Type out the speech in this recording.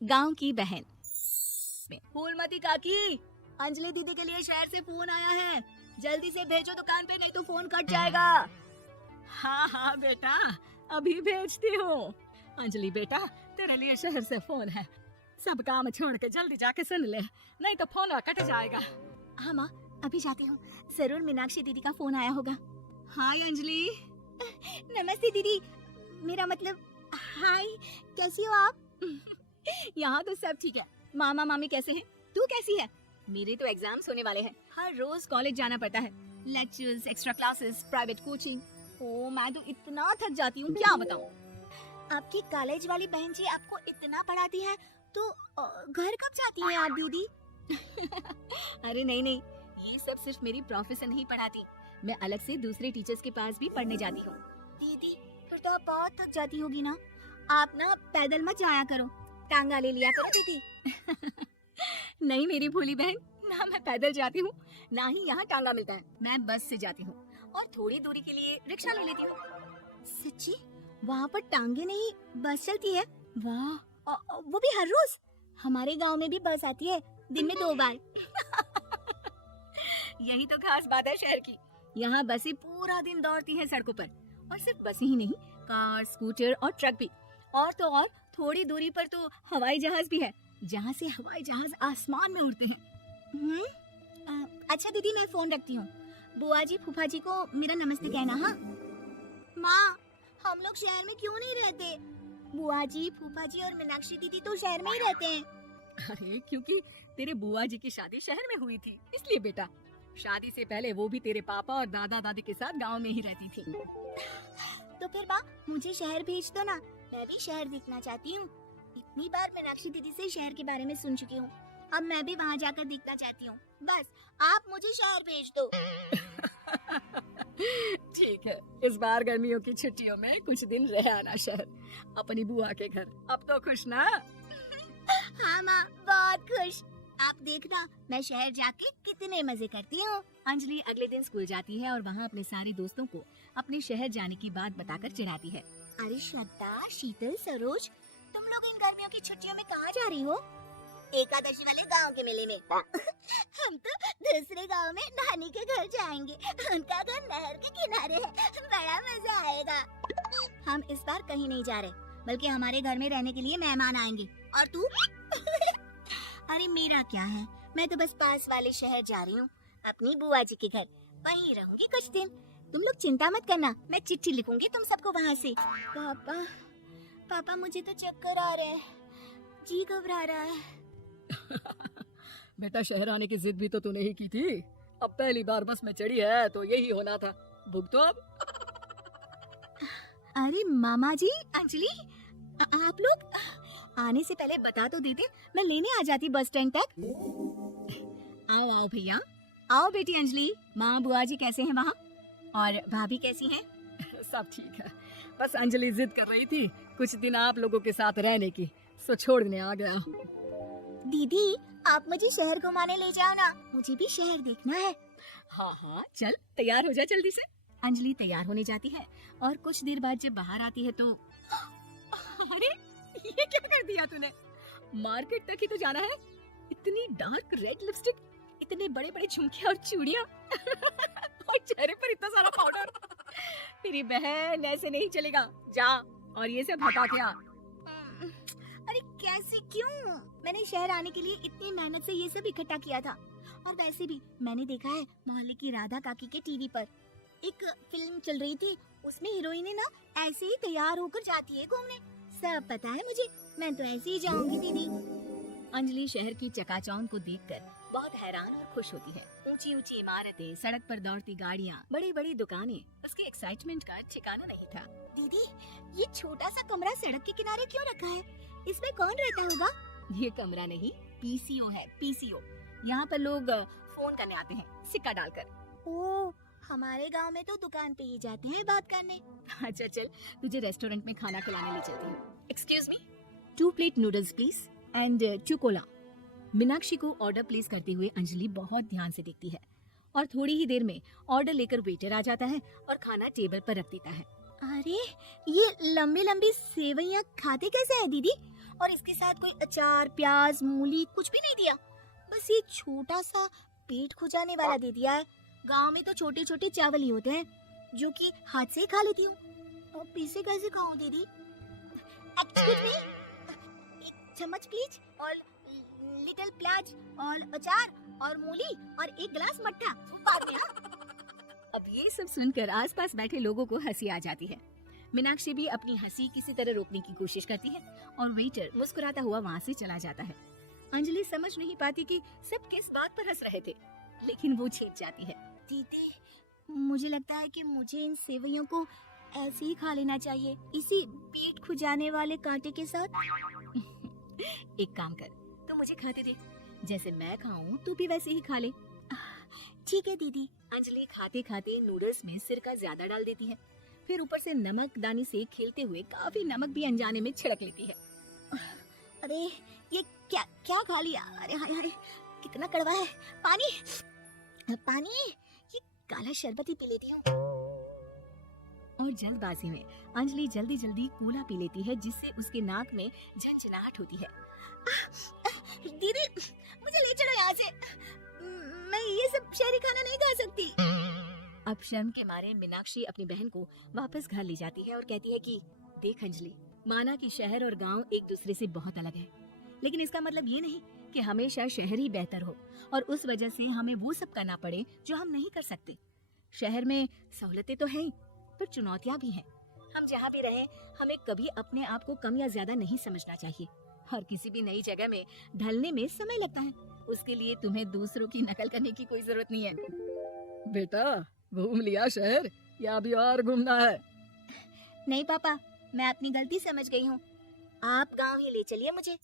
गांव की बहन। फूलमती काकी, अंजलि दीदी के लिए शहर से फोन आया है, जल्दी से भेजो दुकान पे, नहीं तो फोन कट जाएगा। हाँ हाँ बेटा, अभी भेजती हूँ। अंजलि बेटा, तेरे लिए शहर से फोन है, सब काम छोड़ के जल्दी जाके सुन ले, नहीं तो फोन कट जाएगा। हाँ माँ, अभी जाती हूँ, जरूर मीनाक्षी दीदी का फोन आया होगा। हाय अंजलि। नमस्ते दीदी, मेरा मतलब हाय, कैसी हो आप? यहाँ तो सब ठीक है। मामा मामी कैसे हैं? तू कैसी है? मेरे तो एग्जाम्स होने वाले हैं, हर रोज कॉलेज जाना पड़ता है, lectures, extra classes, private coaching. ओ मैं तो इतना थक जाती हूँ, क्या बताऊँ। आपकी कॉलेज वाली बहन जी आपको इतना पढ़ाती है, तो घर कब जाती हैं आप दीदी? अरे नहीं नहीं, ये सब सिर्फ मेरी प्रोफेसर नहीं पढ़ाती, मैं अलग से दूसरे टीचर्स के पास भी पढ़ने जाती हूँ। दीदी फिर तो आप बहुत थक जाती होगी ना, आप ना पैदल मत जाया करो, टांगा ले लिया करो दीदी। नहीं मेरी भोली बहन, ना मैं पैदल जाती हूँ, ना ही यहाँ टांगा मिलता है, मैं बस से जाती हूँ और थोड़ी दूरी के लिए रिक्शा ले लेती हूँ। सच्ची? वहाँ पर टांगे नहीं बस चलती है? वाह, वो भी हर रोज? हमारे गांव में भी बस आती है, दिन में 2 बार। यही तो खास बात है शहर की, यहाँ बसें पूरा दिन दौड़ती हैं सड़कों पर, और सिर्फ बसें ही नहीं, कार, स्कूटर और ट्रक भी, और तो और थोड़ी दूरी पर तो हवाई जहाज भी है, जहाँ से हवाई जहाज आसमान में उड़ते हैं। अच्छा दीदी, मैं फोन रखती हूँ, बुआ जी फूफा जी को मेरा नमस्ते कहना। हाँ माँ, हम लोग शहर में क्यों नहीं रहते? बुआ जी फूफा जी और मीनाक्षी दीदी तो शहर में ही रहते हैं। अरे क्योंकि तेरे बुआ जी की शादी शहर में हुई थी, इसलिए बेटा। शादी से पहले वो भी तेरे पापा और दादा दादी के साथ गांव में ही रहती थी। तो फिर माँ, मुझे शहर भेज दो ना, मैं भी शहर देखना चाहती हूँ। इतनी बार मीनाक्षी दीदी से शहर के बारे में सुन चुकी हूँ, अब मैं भी वहाँ जाकर देखना चाहती हूँ। बस आप मुझे शहर भेज दो। ठीक है, इस बार गर्मियों की छुट्टियों में कुछ दिन रह आना शहर, अपनी बुआ के घर। अब तो खुश ना? हाँ माँ, बहुत खुश। आप देखना मैं शहर जाके कितने मजे करती हूँ। अंजलि अगले दिन स्कूल जाती है और वहाँ अपने सारे दोस्तों को अपने शहर जाने की बात बताकर चिढ़ाती है। अरे श्रद्धा, शीतल, सरोज, तुम लोग इन गर्मियों की छुट्टियों में कहाँ जा रही हो? एकादशी वाले गांव के मेले में। हम तो दूसरे गांव में नानी के घर जाएंगे, उनका घर नहर के किनारे है, बड़ा मजा आएगा। हम इस बार कहीं नहीं जा रहे, बल्कि हमारे घर में रहने के लिए मेहमान आएंगे। और तू? अरे मेरा क्या है, मैं तो बस पास वाले शहर जा रही हूँ, अपनी बुआ जी के घर, वहीं रहूंगी कुछ दिन। तुम लोग चिंता मत करना, मैं चिट्ठी लिखूंगी तुम सबको वहाँ से। पापा मुझे तो चक्कर आ रहे हैं, जी घबरा रहा है। बेटा, शहर आने की जिद भी तो तूने ही की थी, अब पहली बार बस में चढ़ी है तो यही होना था, भुगतो अब। अरे मामा जी, अंजलि, आप लोग आने से पहले बता तो देते, मैं लेने आ जाती बस स्टैंड तक। आओ आओ भैया, आओ बेटी अंजलि। माँ बुआ जी कैसे हैं वहाँ, और भाभी कैसी हैं? सब ठीक है, बस अंजलि जिद कर रही थी कुछ दिन आप लोगों के साथ रहने की, सो छोड़ने आ गया। दीदी, आप मुझे शहर घुमाने ले जाओ ना, मुझे भी शहर देखना है। हाँ हाँ चल, तैयार हो जा जल्दी से। अंजलि तैयार होने जाती है और कुछ देर बाद जब बाहर आती है तो अरे ये क्या कर दिया तूने? मार्केट तक ही तो जाना है, इतनी डार्क रेड लिपस्टिक, इतने बड़े बड़े झुमके और चूड़ियां और चेहरे पर इतना सारा पाउडर। मेरी बहन, ऐसे नहीं चलेगा, जा और ये सब हटा के आ। अरे कैसे, क्यों? मैंने शहर आने के लिए इतनी मेहनत से ये सब इकट्ठा किया था, और वैसे भी मैंने देखा है मोहल्ले की राधा काकी के टीवी पर एक फिल्म चल रही थी, उसमें हीरोइन ना ऐसे ही तैयार होकर जाती है घूमने। सब पता है मुझे, मैं तो ऐसे ही जाऊंगी दीदी। अंजलि शहर की चकाचौंध को देखकर बहुत हैरान और खुश होती है। ऊंची ऊंची इमारतें, सड़क पर दौड़ती गाड़ियाँ, बड़ी बड़ी दुकानें, उसके एक्साइटमेंट का ठिकाना नहीं था। दीदी, ये छोटा सा कमरा सड़क के किनारे क्यों रखा है? इसमें कौन रहता होगा? ये कमरा नहीं, पीसीओ है, पीसीओ। यहाँ पर लोग फोन करने आते हैं, सिक्का डालकर। ओह, हमारे गांव में तो दुकान पे ही जाते हैं बात करने। अच्छा चल, तुझे रेस्टोरेंट में खाना खिलाने ले चलती हूँ। Excuse me, 2 plate noodles please and 2 Cola. Meenakshi को ऑर्डर प्लेस करते हुए अंजलि बहुत ध्यान से देखती है और थोड़ी ही देर में ऑर्डर लेकर वेटर आ जाता है और खाना टेबल पर रख देता है। अरे ये लंबी लंबी सेवइयाँ खाते कैसे है दीदी, और इसके साथ कोई अचार, प्याज, मूली कुछ भी नहीं दिया। बस ये छोटा सा पेट खुजाने वाला दे दिया है। गांव में तो छोटे छोटे चावल ही होते हैं जो कि हाथ से ही खा लेती हूँ। अब इसे कैसे खाऊं दीदी? एक्सक्यूज मी, एक चम्मच प्लीज, और लिटिल प्याज और अचार और मूली और एक गिलास मट्ठा बाद में। अब ये सब सुनकर आसपास बैठे लोगों को हंसी आ जाती है। मीनाक्षी भी अपनी हंसी किसी तरह रोकने की कोशिश करती है और वेटर मुस्कुराता हुआ वहाँ से चला जाता है। अंजलि समझ नहीं पाती कि सब किस बात पर हंस रहे थे, लेकिन वो छिप जाती है। दीदी, मुझे लगता है कि मुझे इन सेवइयों को ऐसे ही खा लेना चाहिए, इसी पेट खुजाने वाले कांटे के साथ। एक काम कर, तो मुझे खाते दे, जैसे मैं खाऊं तू भी वैसे ही खा ले। ठीक है दीदी। अंजलि खाते खाते नूडल्स में सिरका ज्यादा डाल देती है, फिर ऊपर से नमक दानी से खेलते हुए काफी नमक भी अनजाने में छिड़क लेती है। अरे ये क्या क्या खा लिया? अरे हाय हाय, कितना कड़वा है। पानी पानी, ये काला शरबत ही पी लेती हूँ। और जल्दबाजी में अंजलि जल्दी जल्दी कूला पी लेती है, जिससे उसके नाक में झंझनाहट होती है। दीदी, मुझे ले चलो यहाँ से, मैं ये सब शहरी खाना नहीं खा सकती। अब शर्म के मारे मीनाक्षी अपनी बहन को वापस घर ले जाती है और कहती है कि देख अंजलि, माना कि शहर और गांव एक दूसरे से बहुत अलग है, लेकिन इसका मतलब ये नहीं कि हमेशा शहर ही बेहतर हो और उस वजह से हमें वो सब करना पड़े जो हम नहीं कर सकते। शहर में सहूलतें तो हैं, पर चुनौतियां भी हैं। हम जहाँ भी रहें, हमें कभी अपने आप को कम या ज्यादा नहीं समझना चाहिए। और किसी भी नई जगह में ढलने में समय लगता है, उसके लिए तुम्हें दूसरों की नकल करने की कोई जरूरत नहीं है। बेटा, घूम लिया शहर या अभी और घूमना है? नहीं पापा, मैं अपनी गलती समझ गई हूँ, आप गांव ही ले चलिए मुझे।